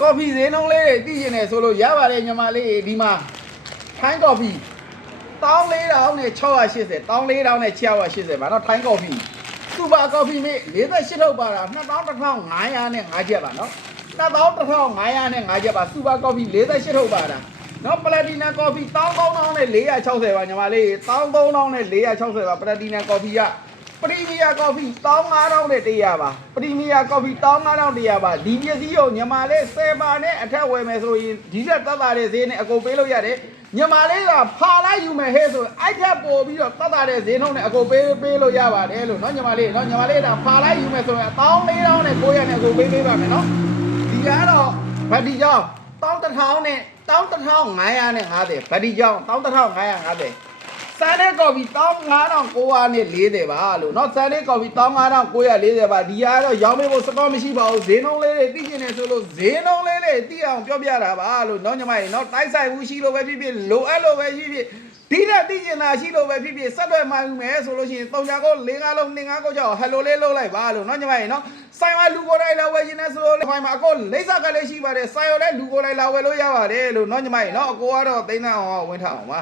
coffee ဈေးနှုန်းလေးတွေသိကျင်တယ်ဆိုလို့ရပါတယ်ညီမလေးဒီမှာ Thai coffee 14,680 14,680ပါနော် Thai coffee Super coffee မေ48ထုတ်ပါတာ21,505ကျပ်ပါနော်21,505ကျပ်ပါ Super coffee 48ထုတ်ပါတာနော် Platinum coffee 13,460ပါညီမလေး13,460ပါ Platinum coffee က Premier coffee 15,100ပါ Premier coffee 15,100ပါဒီပစ္စည်းကိုညီမလေး10ပါနဲ့အထက်ဝယ်မယ်ဆိုရင်ဒီလက်သက်သာတဲ့ဈေးနဲ့အကုန်ပေးလို့ရတယ်ညီမလေးကဖာလိုက်ယူမယ်ဟဲ့ဆိုအဲ့ထက်ပို့ပြီးတော့သက်သာတဲ့ဈေးနှုန်းနဲ့အကုန်ပေးလို့ရပါတယ်လို့နော်ညီမလေးနော်ညီမလေးကဖာလိုက်ယူမယ်ဆိုရင်14,900နဲ့အကုန်ပေးပါမယ်နော်ဒီကတော့ဗတ်ဒီကြောင်း11,000နဲ့11,550ဗတ်ဒီကြောင်း11,550ဆန်တဲ့ကော်ဖီ15,940ပါလို့เนาะဆန်တဲ့ကော်ဖီ15,940ပါဒီကတော့ရောင်းပေးဖို့စတော့မရှိပါဘူးဈေးနှုန်းလေးတွေသိကျင်နေဆိုလို့ဈေးနှုန်းလေးတွေသိအောင်ပြောပြတာပါလို့เนาะညီမကြီးเนาะတိုက်ဆိုင်မှုရှိလို့ပဲဖြစ်ဖြစ်လိုအပ်လို့ပဲဖြစ်ဖြစ်ဒီနဲ့သိကျင်တာရှိလို့ပဲဖြစ်ဖြစ်ဆက်သွယ်မှယူမယ်ဆိုလို့ရှိရင်3ကို4လုံး2ကိုကြောက်ဟယ်လိုလေးလုပ်လိုက်ပါလို့เนาะညီမကြီးเนาะဆိုင်မှာလူကိုယ်တိုင်လာဝယ်ခြင်းနဲ့ဆိုလို့ဖိုင်မှာအကိုလိမ့်စားကလေးရှိပါတယ်ဆိုင်ရောလည်းလူကိုယ်တိုင်လာဝယ်လို့ရပါတယ်လို့เนาะညီမကြီးเนาะအကိုကတော့သိန်းအောင်ဝင်ထအောင်ပါ